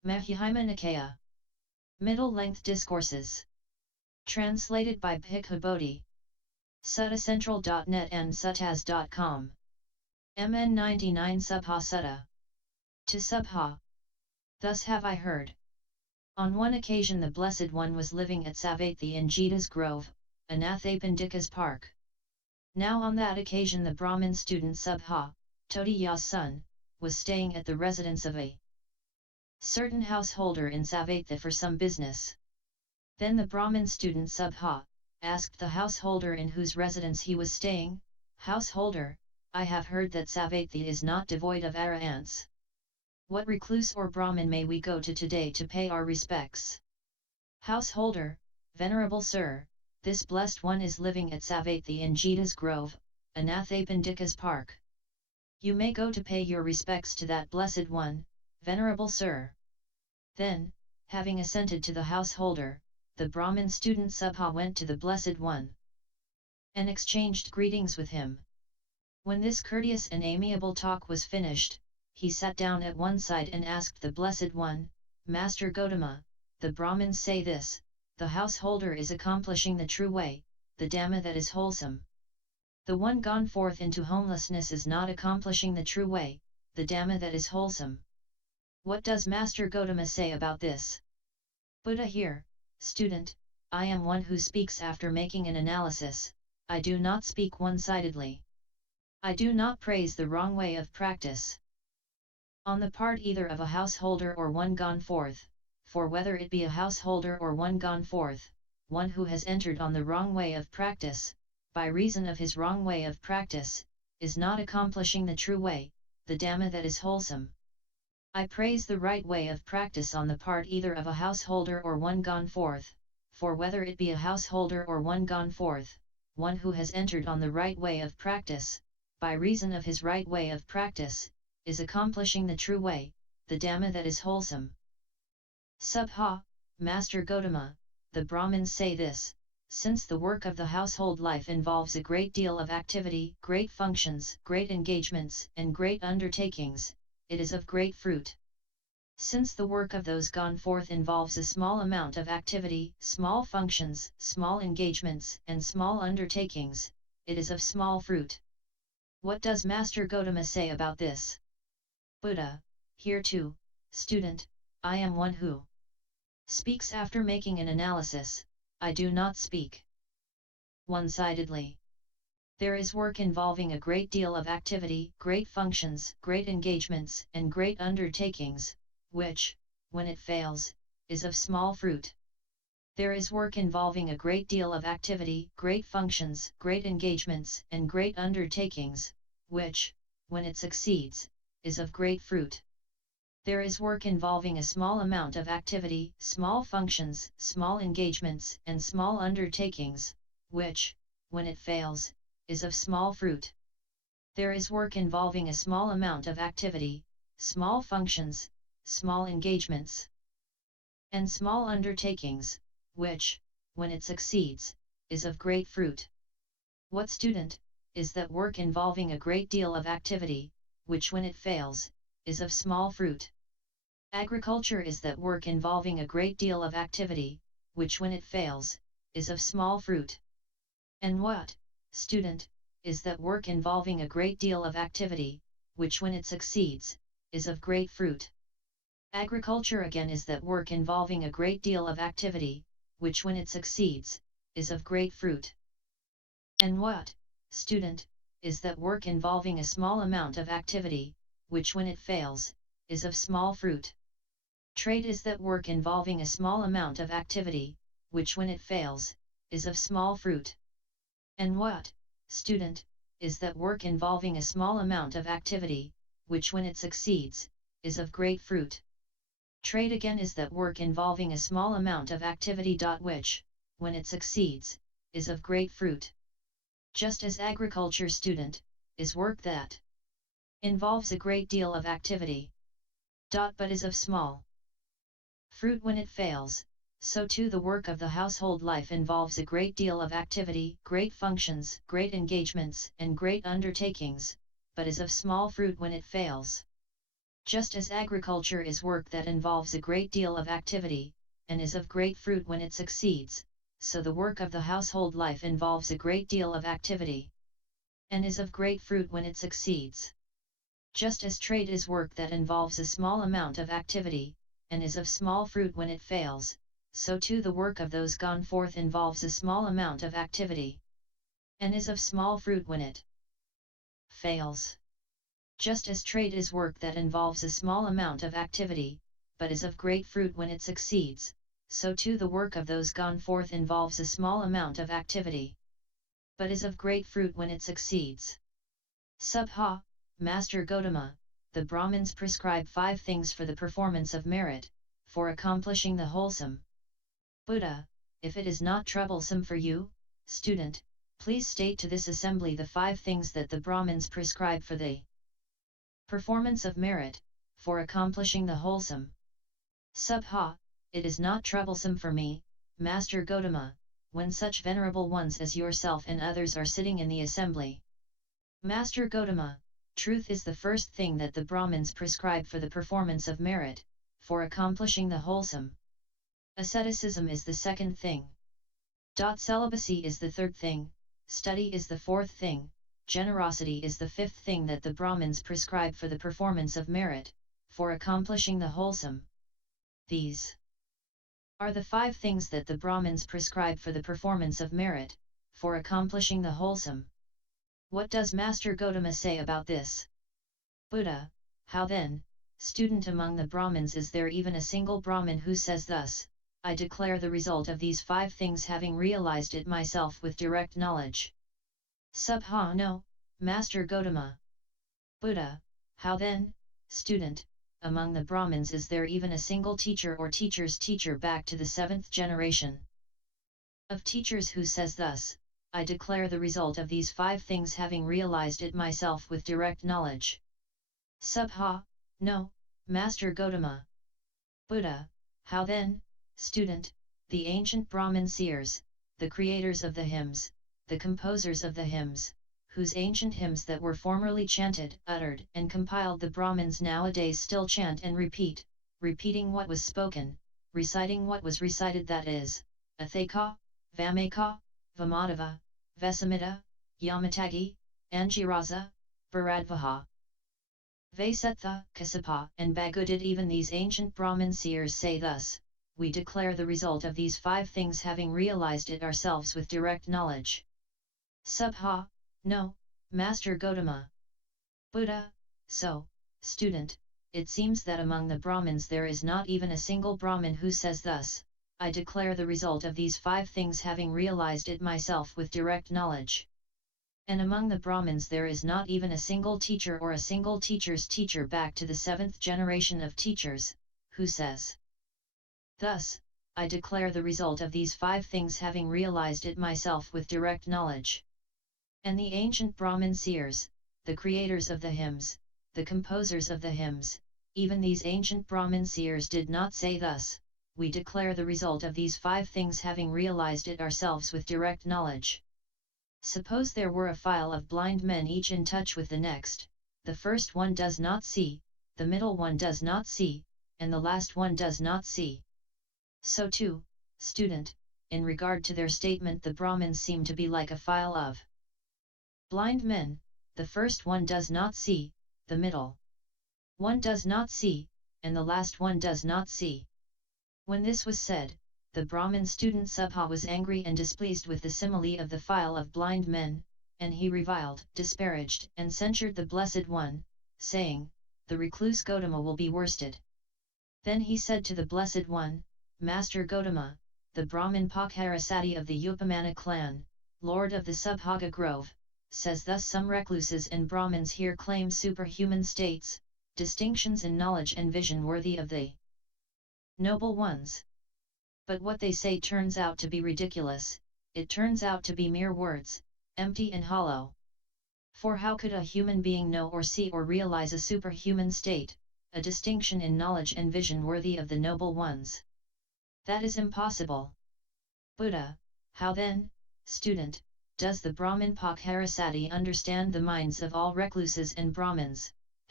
Majjhima Nikaya. Middle-length discourses. Translated by Bhikkhu Bodhi. Suttacentral.net and suttas.com. MN 99 Subha Sutta. To Subha. Thus have I heard. On one occasion the Blessed One was living at Savatthi in Jeta's Grove, Anathapindika's park. Now on that occasion the Brahmin student Subha, Todayya's son, was staying at the residence of a certain householder in Savatthi for some business. Then the Brahmin student Subha asked the householder in whose residence he was staying, "Householder, I have heard that Savatthi is not devoid of arahants. What recluse or Brahmin may we go to today to pay our respects?" Householder: "Venerable sir, this blessed one is living at Savatthi in Jeta's Grove, Anathapindika's park. You may go to pay your respects to that blessed one, venerable sir." Then, having assented to the householder, the Brahmin student Subha went to the Blessed One and exchanged greetings with him. When this courteous and amiable talk was finished, he sat down at one side and asked the Blessed One, "Master Gotama, the Brahmins say this, the householder is accomplishing the true way, the Dhamma that is wholesome. The one gone forth into homelessness is not accomplishing the true way, the Dhamma that is wholesome. What does Master Gotama say about this?" Buddha: "Here, student, I am one who speaks after making an analysis, I do not speak one-sidedly. I do not praise the wrong way of practice on the part either of a householder or one gone forth, for whether it be a householder or one gone forth, one who has entered on the wrong way of practice, by reason of his wrong way of practice, is not accomplishing the true way, the Dhamma that is wholesome. I praise the right way of practice on the part either of a householder or one gone forth, for whether it be a householder or one gone forth, one who has entered on the right way of practice, by reason of his right way of practice, is accomplishing the true way, the Dhamma that is wholesome." Subha: "Master Gotama, the Brahmins say this, since the work of the household life involves a great deal of activity, great functions, great engagements, and great undertakings, it is of great fruit. Since the work of those gone forth involves a small amount of activity, small functions, small engagements, and small undertakings, it is of small fruit. What does Master Gotama say about this?" Buddha: "Here too, student, I am one who speaks after making an analysis, I do not speak one-sidedly. There is work involving a great deal of activity, great functions, great engagements, and great undertakings, which, when it fails, is of small fruit. There is work involving a great deal of activity, great functions, great engagements, and great undertakings, which, when it succeeds, is of great fruit. There is work involving a small amount of activity, small functions, small engagements, and small undertakings, which, when it fails, is of small fruit. There is work involving a small amount of activity, small functions, small engagements, and small undertakings, which, when it succeeds, is of great fruit. What, student, is that work involving a great deal of activity, which when it fails, is of small fruit? Agriculture is that work involving a great deal of activity, which when it fails, is of small fruit. And what, student, is that work involving a great deal of activity, which when it succeeds, is of great fruit? Agriculture again is that work involving a great deal of activity, which when it succeeds, is of great fruit. And what, student, is that work involving a small amount of activity, which when it fails, is of small fruit? Trade is that work involving a small amount of activity, which when it fails, is of small fruit. And what, student, is that work involving a small amount of activity, which when it succeeds, is of great fruit? Trade again is that work involving a small amount of activity which, when it succeeds, is of great fruit. Just as agriculture, student, is work that involves a great deal of activity, but is of small fruit when it fails, so too the work of the household life involves a great deal of activity, great functions, great engagements, and great undertakings, but is of small fruit when it fails. Just as agriculture is work that involves a great deal of activity, and is of great fruit when it succeeds, so the work of the household life involves a great deal of activity, and is of great fruit when it succeeds. Just as trade is work that involves a small amount of activity, and is of small fruit when it fails, so too the work of those gone forth involves a small amount of activity, and is of small fruit when it fails. Just as trade is work that involves a small amount of activity, but is of great fruit when it succeeds, so too the work of those gone forth involves a small amount of activity, but is of great fruit when it succeeds. Subha, Master Gautama, the Brahmins prescribe 5 things for the performance of merit, for accomplishing the wholesome. Buddha, if it is not troublesome for you, student, please state to this assembly the 5 things that the Brahmins prescribe for the performance of merit, for accomplishing the wholesome. Subha, it is not troublesome for me, Master Gautama, when such venerable ones as yourself and others are sitting in the assembly. Master Gautama, truth is the first thing that the Brahmins prescribe for the performance of merit, for accomplishing the wholesome. Asceticism is the second thing. Celibacy is the third thing, study is the fourth thing, generosity is the fifth thing that the Brahmins prescribe for the performance of merit, for accomplishing the wholesome. These are the 5 things that the Brahmins prescribe for the performance of merit, for accomplishing the wholesome. What does Master Gautama say about this? Buddha, how then, student, among the Brahmins is there even a single Brahmin who says thus, I declare the result of these 5 things having realized it myself with direct knowledge? Subha, no, Master Gautama. Buddha, how then, student, among the Brahmins is there even a single teacher or teacher's teacher back to the 7th generation of teachers who says thus, I declare the result of these 5 things having realized it myself with direct knowledge? Subha, no, Master Gautama. Buddha, how then, student, the ancient Brahmin seers, the creators of the hymns, the composers of the hymns, whose ancient hymns that were formerly chanted, uttered, and compiled the Brahmins nowadays still chant and repeat, repeating what was spoken, reciting what was recited, that is, Atheka, Vameka, Vamadava, Vesamita, Yamatagi, Angirasa, Bharadvaha, Vasetha, Kasapa, and Bhagudid. Even these ancient Brahmin seers say thus, we declare the result of these 5 things having realized it ourselves with direct knowledge. Subha, no, Master Gautama. Buddha, so, student, it seems that among the Brahmins there is not even a single Brahmin who says thus, I declare the result of these 5 things having realized it myself with direct knowledge. And among the Brahmins there is not even a single teacher or a single teacher's teacher back to the 7th generation of teachers, who says thus, I declare the result of these 5 things having realized it myself with direct knowledge. And the ancient Brahmin seers, the creators of the hymns, the composers of the hymns, even these ancient Brahmin seers did not say thus, we declare the result of these 5 things having realized it ourselves with direct knowledge. Suppose there were a file of blind men each in touch with the next, the first one does not see, the middle one does not see, and the last one does not see. So too, student, in regard to their statement the Brahmins seem to be like a file of blind men, the first one does not see, the middle one does not see, and the last one does not see. When this was said, the Brahmin student Subha was angry and displeased with the simile of the file of blind men, and he reviled, disparaged, and censured the Blessed One, saying, the recluse Gautama will be worsted. Then he said to the Blessed One, Master Gautama, the BrahminPokkharasati of the Upamana clan, Lord of the Subhaga Grove, says thus, some recluses and Brahmins here claim superhuman states, distinctions in knowledge and vision worthy of the noble ones. But what they say turns out to be ridiculous, it turns out to be mere words, empty and hollow. For how could a human being know or see or realize a superhuman state, a distinction in knowledge and vision worthy of the noble ones? That is impossible. Buddha, how then, student, does the BrahminPokkharasati understand the minds of all recluses and Brahmins,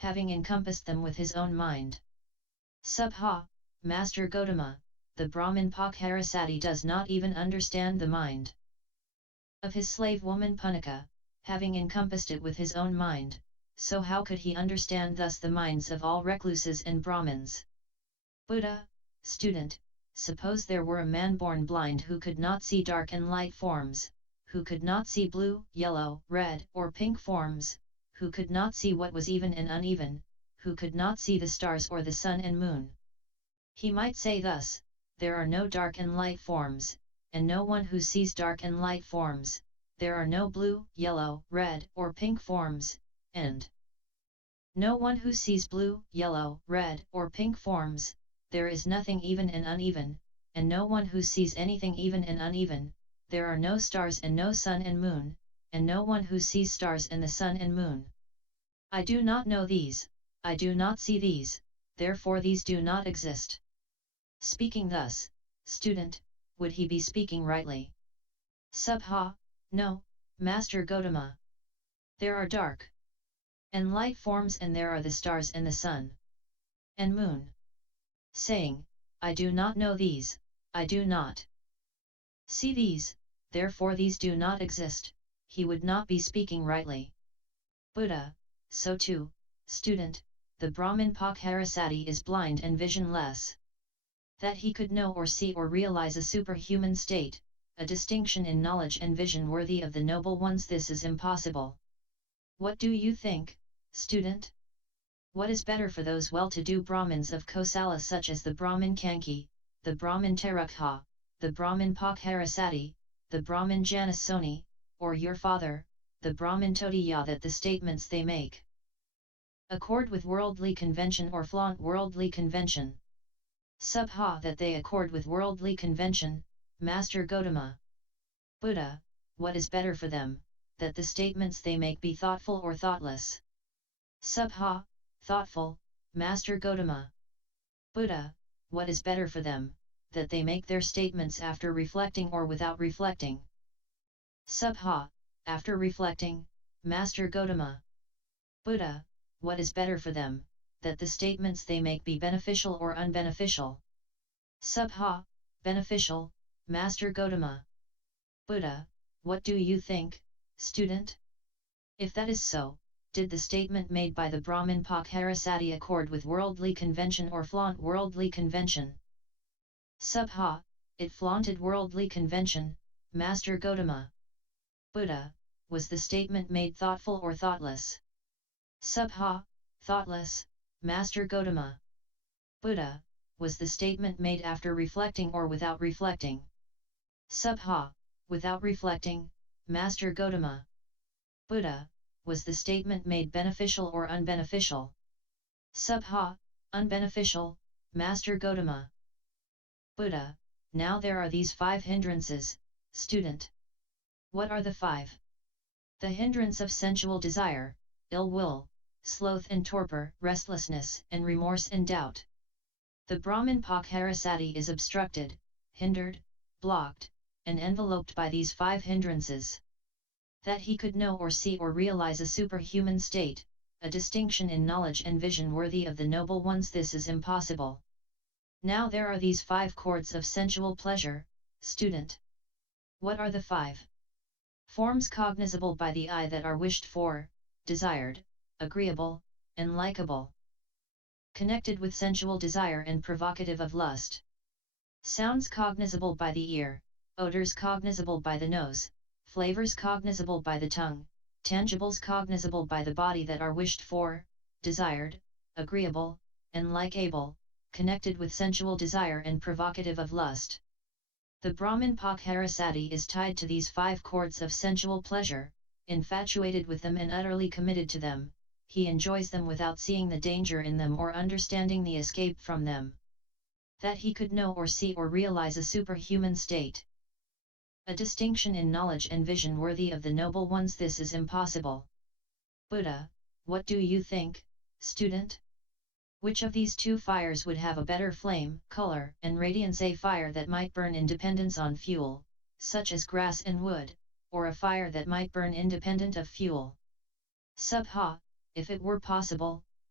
having encompassed them with his own mind. Subha, Master Gautama, the BrahminPokkharasati does not even understand the mind of his slave woman Punnika, having encompassed it with his own mind, so how could he understand thus the minds of all recluses and Brahmins? Buddha, student, suppose there were a man born blind who could not see dark and light forms, who could not see blue, yellow, red, or pink forms, who could not see what was even and uneven, who could not see the stars or the sun and moon. He might say thus, there are no dark and light forms, and no one who sees dark and light forms, there are no blue, yellow, red, or pink forms, and no one who sees blue, yellow, red, or pink forms, there is nothing even and uneven, and no one who sees anything even and uneven, there are no stars and no sun and moon, and no one who sees stars and the sun and moon. I do not know these, I do not see these, therefore these do not exist. Speaking thus, student, would he be speaking rightly? Subha, no, Master Gautama. There are dark and light forms and there are the stars and the sun and moon. Saying, I do not know these, I do not see these, therefore these do not exist, he would not be speaking rightly. Buddha, so too, student, the BrahminPokkharasati is blind and visionless. That he could know or see or realize a superhuman state, a distinction in knowledge and vision worthy of the noble ones, this is impossible. What do you think, student? What is better for those well-to-do Brahmins of Kosala such as the Brahmin Kanki, the Brahmin Terukha, the Brahmin Pokkharasati, the Brahmin Janasoni, or your father, the Brahmin Todiyya, that the statements they make accord with worldly convention or flaunt worldly convention? Subha, that they accord with worldly convention, Master Gautama. Buddha, what is better for them, that the statements they make be thoughtful or thoughtless? Subha, thoughtful, Master Gautama. Buddha, what is better for them, that they make their statements after reflecting or without reflecting? Subha, after reflecting, Master Gautama. Buddha, what is better for them, that the statements they make be beneficial or unbeneficial? Subha, beneficial, Master Gautama. Buddha, what do you think, student? If that is so, did the statement made by the BrahminPokkharasati accord with worldly convention or flaunt worldly convention? Subha, it flaunted worldly convention, Master Gautama. Buddha, was the statement made thoughtful or thoughtless? Subha, thoughtless, Master Gautama. Buddha, was the statement made after reflecting or without reflecting? Subha, without reflecting, Master Gautama. Buddha, was the statement made beneficial or unbeneficial? Subha, unbeneficial, Master Gautama. Buddha, now there are these 5 hindrances, student. What are the 5? The hindrance of sensual desire, ill will, sloth and torpor, restlessness and remorse and doubt. The BrahminPokkharasati is obstructed, hindered, blocked, and enveloped by these 5 hindrances. That he could know or see or realize a superhuman state, a distinction in knowledge and vision worthy of the noble ones, this is impossible. Now there are these 5 cords of sensual pleasure, student. What are the 5? Forms cognizable by the eye that are wished for, desired, agreeable, and likable. Connected with sensual desire and provocative of lust. Sounds cognizable by the ear, odors cognizable by the nose, flavors cognizable by the tongue, tangibles cognizable by the body that are wished for, desired, agreeable, and likeable, connected with sensual desire and provocative of lust. The BrahminPokkharasati is tied to these 5 cords of sensual pleasure, infatuated with them and utterly committed to them. He enjoys them without seeing the danger in them or understanding the escape from them. That he could know or see or realize a superhuman state, a distinction in knowledge and vision worthy of the noble ones, this is impossible. Buddha, what do you think, student? Which of these 2 fires would have a better flame, color, and radiance? A fire that might burn in dependence on fuel, such as grass and wood, or a fire that might burn independent of fuel? Subha, if it were possible,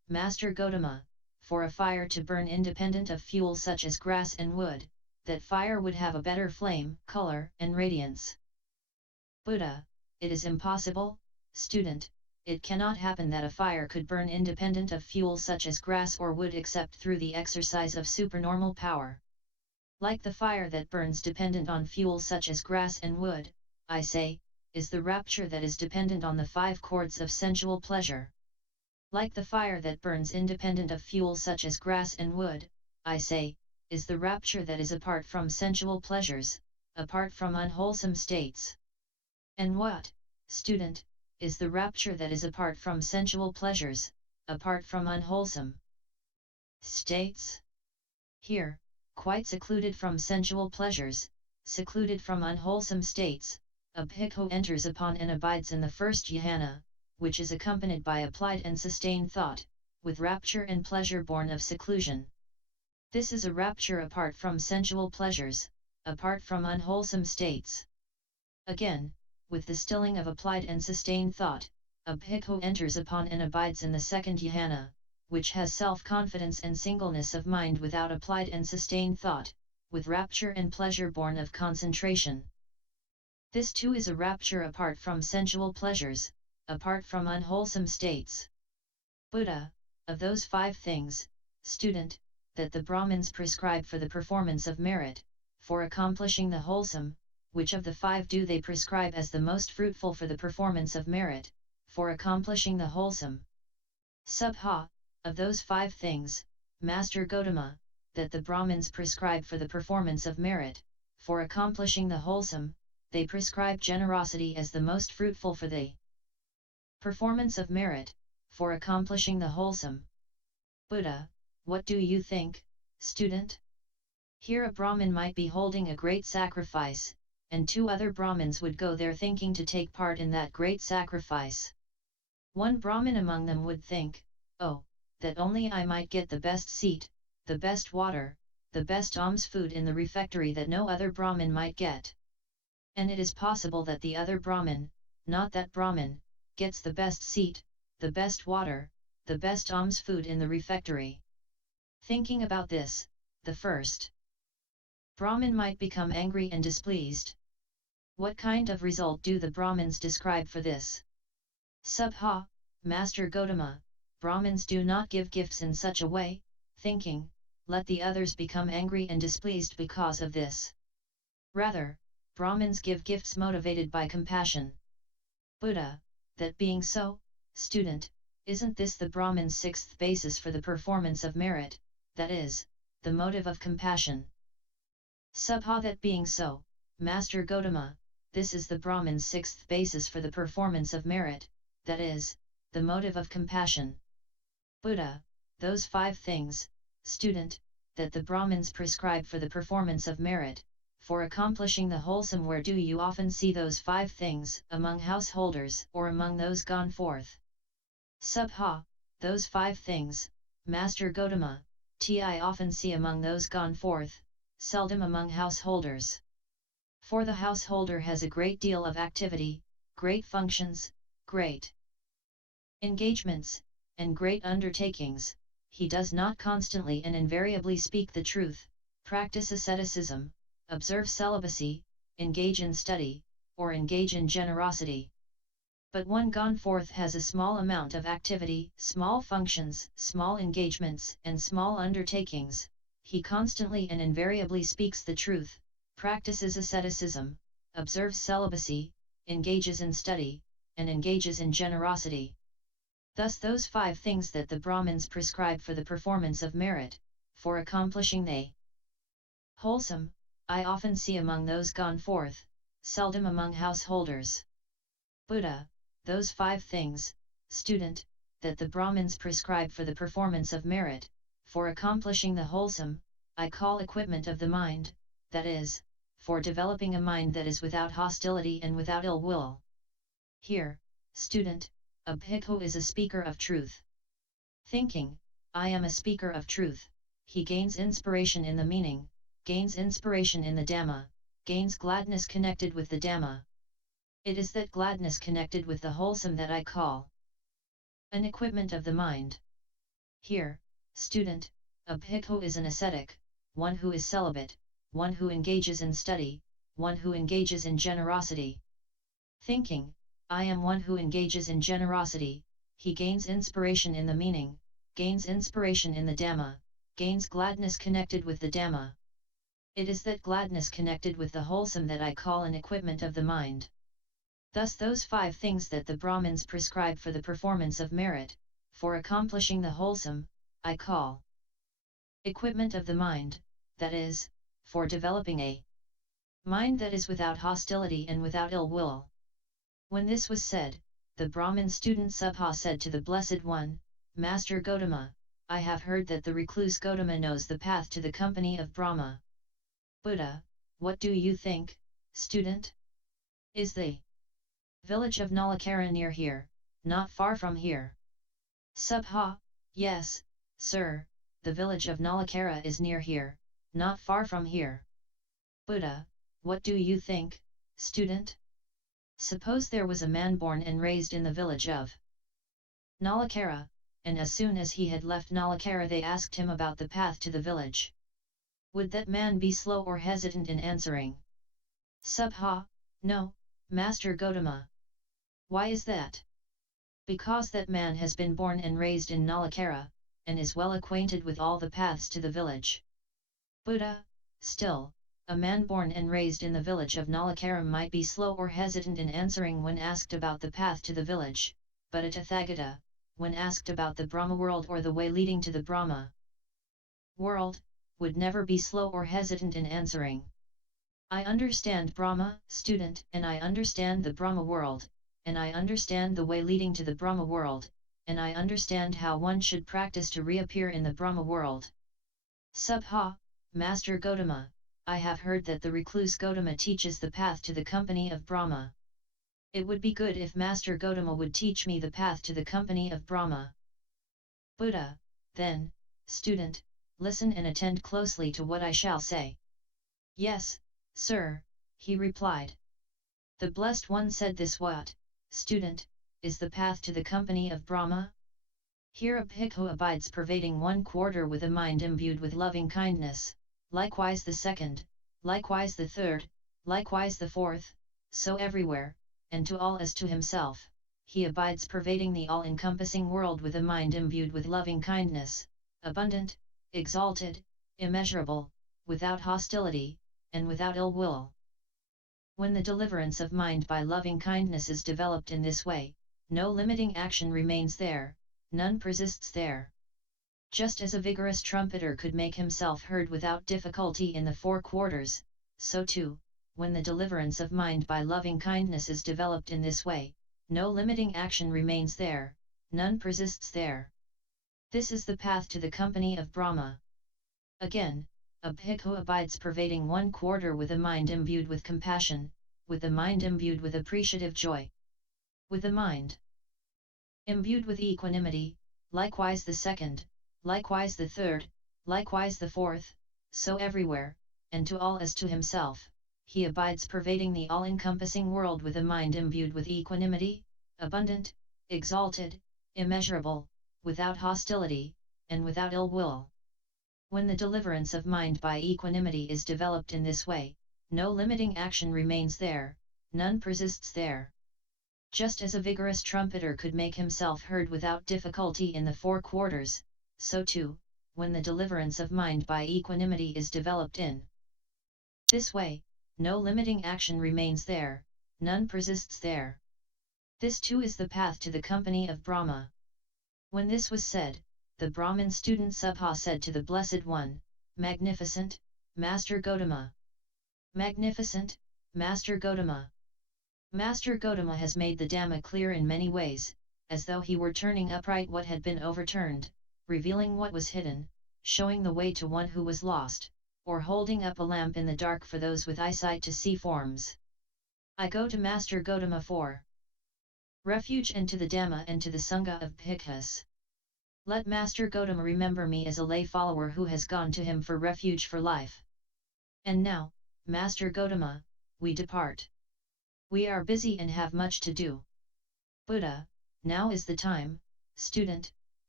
Master Gotama, for a fire to burn independent of fuel such as grass and wood, that fire would have a better flame, color, and radiance. Buddha, it is impossible, student, it cannot happen that a fire could burn independent of fuel such as grass or wood except through the exercise of supernormal power. Like the fire that burns dependent on fuel such as grass and wood, I say, is the rapture that is dependent on the 5 chords of sensual pleasure. Like the fire that burns independent of fuel such as grass and wood, I say, is the rapture that is apart from sensual pleasures, apart from unwholesome states. And what, student, is the rapture that is apart from sensual pleasures, apart from unwholesome states? Here, quite secluded from sensual pleasures, secluded from unwholesome states, a bhikkhu enters upon and abides in the first jhana, which is accompanied by applied and sustained thought, with rapture and pleasure born of seclusion. This is a rapture apart from sensual pleasures, apart from unwholesome states. Again, with the stilling of applied and sustained thought, a bhikkhu enters upon and abides in the second jhana, which has self-confidence and singleness of mind without applied and sustained thought, with rapture and pleasure born of concentration. This too is a rapture apart from sensual pleasures, apart from unwholesome states. Buddha, of those 5 things, student, that the Brahmins prescribe for the performance of merit, for accomplishing the wholesome, which of the 5 do they prescribe as the most fruitful for the performance of merit, for accomplishing the wholesome? Subha, of those 5 things, Master Gotama, that the Brahmins prescribe for the performance of merit, for accomplishing the wholesome, they prescribe generosity as the most fruitful for the performance of merit, for accomplishing the wholesome. Buddha, what do you think, student? Here a Brahmin might be holding a great sacrifice, and 2 other Brahmins would go there thinking to take part in that great sacrifice. One Brahmin among them would think, oh, that only I might get the best seat, the best water, the best alms food in the refectory that no other Brahmin might get. And it is possible that the other Brahmin, not that Brahmin, gets the best seat, the best water, the best alms food in the refectory. Thinking about this, the first Brahmin might become angry and displeased. What kind of result do the Brahmins describe for this? Subha, Master Gotama, Brahmins do not give gifts in such a way, thinking, let the others become angry and displeased because of this. Rather, Brahmins give gifts motivated by compassion. Buddha, that being so, student, isn't this the Brahmin's 6th basis for the performance of merit, that is, the motive of compassion? Subha, that being so, Master Gotama, this is the Brahmin's 6th basis for the performance of merit, that is, the motive of compassion. Buddha, those 5 things, student, that the Brahmins prescribe for the performance of merit, for accomplishing the wholesome, where do you often see those 5 things, among householders or among those gone forth? Subha, those 5 things, Master Gotama, I often see among those gone forth, seldom among householders. For the householder has a great deal of activity, great functions, great engagements, and great undertakings. He does not constantly and invariably speak the truth, practice asceticism, observe celibacy, engage in study, or engage in generosity. But one gone forth has a small amount of activity, small functions, small engagements, and small undertakings. He constantly and invariably speaks the truth, practices asceticism, observes celibacy, engages in study, and engages in generosity. Thus those 5 things that the Brahmins prescribe for the performance of merit, for accomplishing the wholesome, I often see among those gone forth, seldom among householders. Buddha, those 5 things, student, that the Brahmins prescribe for the performance of merit, for accomplishing the wholesome, I call equipment of the mind, that is, for developing a mind that is without hostility and without ill will. Here, student, a bhikkhu is a speaker of truth. Thinking, I am a speaker of truth, he gains inspiration in the meaning, gains inspiration in the Dhamma, gains gladness connected with the Dhamma. It is that gladness connected with the wholesome that I call an equipment of the mind. Here, student, a bhikkhu is an ascetic, one who is celibate, one who engages in study, one who engages in generosity. Thinking, I am one who engages in generosity, he gains inspiration in the meaning, gains inspiration in the Dhamma, gains gladness connected with the Dhamma. It is that gladness connected with the wholesome that I call an equipment of the mind. Thus those 5 things that the Brahmins prescribe for the performance of merit, for accomplishing the wholesome, I call equipment of the mind, that is, for developing a mind that is without hostility and without ill will. When this was said, the Brahmin student Subha said to the Blessed One, Master Gotama, I have heard that the recluse Gotama knows the path to the company of Brahma. Buddha, what do you think, student? Is the village of Nalakara near here, not far from here? Subha, yes, sir, the village of Nalakara is near here, not far from here. Buddha, what do you think, student? Suppose there was a man born and raised in the village of Nalakara, and as soon as he had left Nalakara they asked him about the path to the village. Would that man be slow or hesitant in answering? Subha, no, Master Gotama. Why is that? Because that man has been born and raised in Nalakara, and is well acquainted with all the paths to the village. Buddha, still, a man born and raised in the village of Nalakara might be slow or hesitant in answering when asked about the path to the village, but a Tathagata, when asked about the Brahma world or the way leading to the Brahma world, would never be slow or hesitant in answering. I understand Brahma, student, and I understand the Brahma world, and I understand the way leading to the Brahma world, and I understand how one should practice to reappear in the Brahma world. Subha, Master Gotama, I have heard that the recluse Gotama teaches the path to the company of Brahma. It would be good if Master Gotama would teach me the path to the company of Brahma. Buddha, then, student, listen and attend closely to what I shall say. Yes, sir, he replied. The Blessed One said this what, student, is the path to the company of Brahma? Here a bhikkhu abides pervading 1/4 with a mind imbued with loving kindness, likewise the second, likewise the third, likewise the fourth, so everywhere, and to all as to himself, he abides pervading the all-encompassing world with a mind imbued with loving kindness, abundant, exalted, immeasurable, without hostility, and without ill will. When the deliverance of mind by loving kindness is developed in this way, no limiting action remains there, none persists there. Just as a vigorous trumpeter could make himself heard without difficulty in the 4 quarters, so too, when the deliverance of mind by loving kindness is developed in this way, no limiting action remains there, none persists there. This is the path to the company of Brahma. Again, a bhikkhu abides pervading 1/4 with a mind imbued with compassion, with the mind imbued with appreciative joy, with the mind imbued with equanimity, likewise the second, likewise the third, likewise the fourth, so everywhere, and to all as to himself, he abides pervading the all-encompassing world with a mind imbued with equanimity, abundant, exalted, immeasurable, without hostility, and without ill will. When the deliverance of mind by equanimity is developed in this way, no limiting action remains there, none persists there. Just as a vigorous trumpeter could make himself heard without difficulty in the 4 quarters, so too, when the deliverance of mind by equanimity is developed in this way, no limiting action remains there, none persists there. This too is the path to the company of Brahma. When this was said, the Brahmin student Subha said to the Blessed One, Magnificent, Master Gotama. Magnificent, Master Gotama. Master Gotama has made the Dhamma clear in many ways, as though he were turning upright what had been overturned, revealing what was hidden, showing the way to one who was lost, or holding up a lamp in the dark for those with eyesight to see forms. I go to Master Gotama for refuge and to the Dhamma and to the Sangha of Bhikkhus. Let Master Gotama remember me as a lay follower who has gone to him for refuge for life. And now, Master Gotama, we depart. We are busy and have much to do. Buddha, now is the time, student,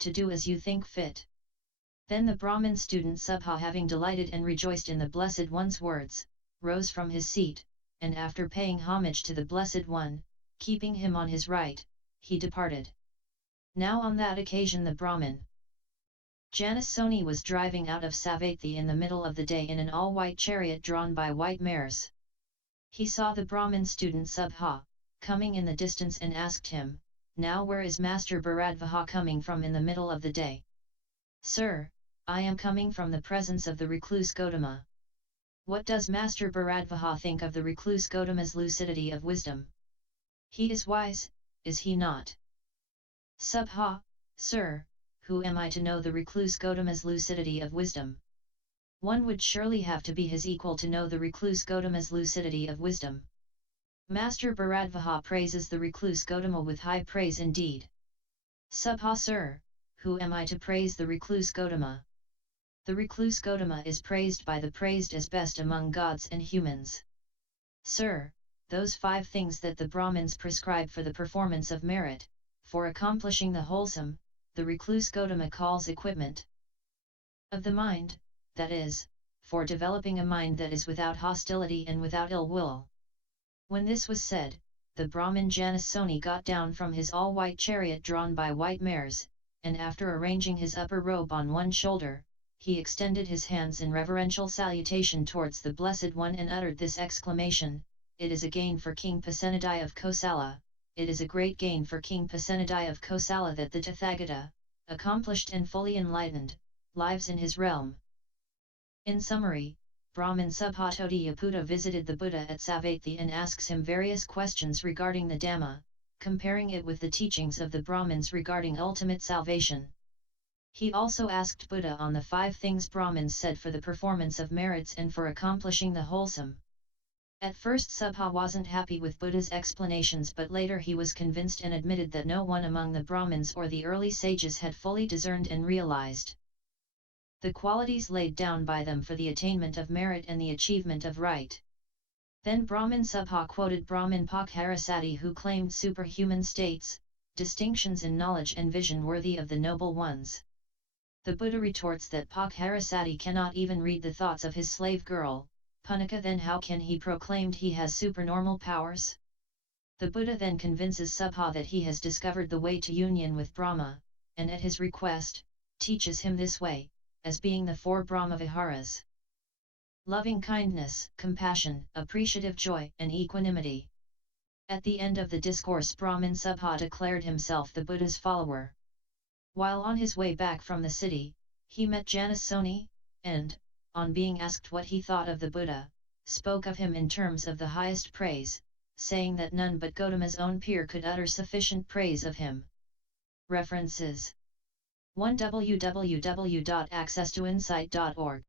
to do as you think fit. Then the Brahmin student Subha, having delighted and rejoiced in the Blessed One's words, rose from his seat, and after paying homage to the Blessed One, keeping him on his right, he departed. Now on that occasion the Brahmin Janasoni was driving out of Savatthi in the middle of the day in an all-white chariot drawn by white mares. He saw the Brahmin student Subha, coming in the distance and asked him, "Now where is Master Bharadvaha coming from in the middle of the day?" "Sir, I am coming from the presence of the recluse Gautama." "What does Master Bharadvaha think of the recluse Gautama's lucidity of wisdom?" "He is wise, is he not?" Subha: "Sir, who am I to know the recluse Gautama's lucidity of wisdom?" "One would surely have to be his equal to know the recluse Gautama's lucidity of wisdom." Master Bharadvaha praises the recluse Gautama with high praise indeed. Subha: "Sir, who am I to praise the recluse Gautama?" "The recluse Gautama is praised by the praised as best among gods and humans." "Sir, those 5 things that the Brahmins prescribe for the performance of merit, for accomplishing the wholesome, the recluse Gautama calls equipment of the mind, that is, for developing a mind that is without hostility and without ill will." When this was said, the Brahmin Janasoni got down from his all-white chariot drawn by white mares, and after arranging his upper robe on one shoulder, he extended his hands in reverential salutation towards the Blessed One and uttered this exclamation: "It is a gain for King Pasenadai of Kosala, it is a great gain for King Pasenadai of Kosala that the Tathagata, accomplished and fully enlightened, lives in his realm." In summary, Brahmin Subha Todeyyaputta visited the Buddha at Savatthi and asks him various questions regarding the Dhamma, comparing it with the teachings of the Brahmins regarding ultimate salvation. He also asked Buddha on the 5 things Brahmins said for the performance of merits and for accomplishing the wholesome. At first Subha wasn't happy with Buddha's explanations, but later he was convinced and admitted that no one among the Brahmins or the early sages had fully discerned and realized the qualities laid down by them for the attainment of merit and the achievement of right. Then Brahmin Subha quoted BrahminPokkharasati, who claimed superhuman states, distinctions in knowledge and vision worthy of the noble ones. The Buddha retorts that Pokkharasati cannot even read the thoughts of his slave girl, Punnika, then how can he proclaim he has supernormal powers? The Buddha then convinces Subha that he has discovered the way to union with Brahma, and at his request, teaches him this way, as being the 4 Brahma-viharas: loving kindness, compassion, appreciative joy, and equanimity. At the end of the discourse, Brahmin Subha declared himself the Buddha's follower. While on his way back from the city, he met Janasoni, and, on being asked what he thought of the Buddha, spoke of him in terms of the highest praise, saying that none but Gautama's own peer could utter sufficient praise of him. References: 1. www.accesstoinsight.org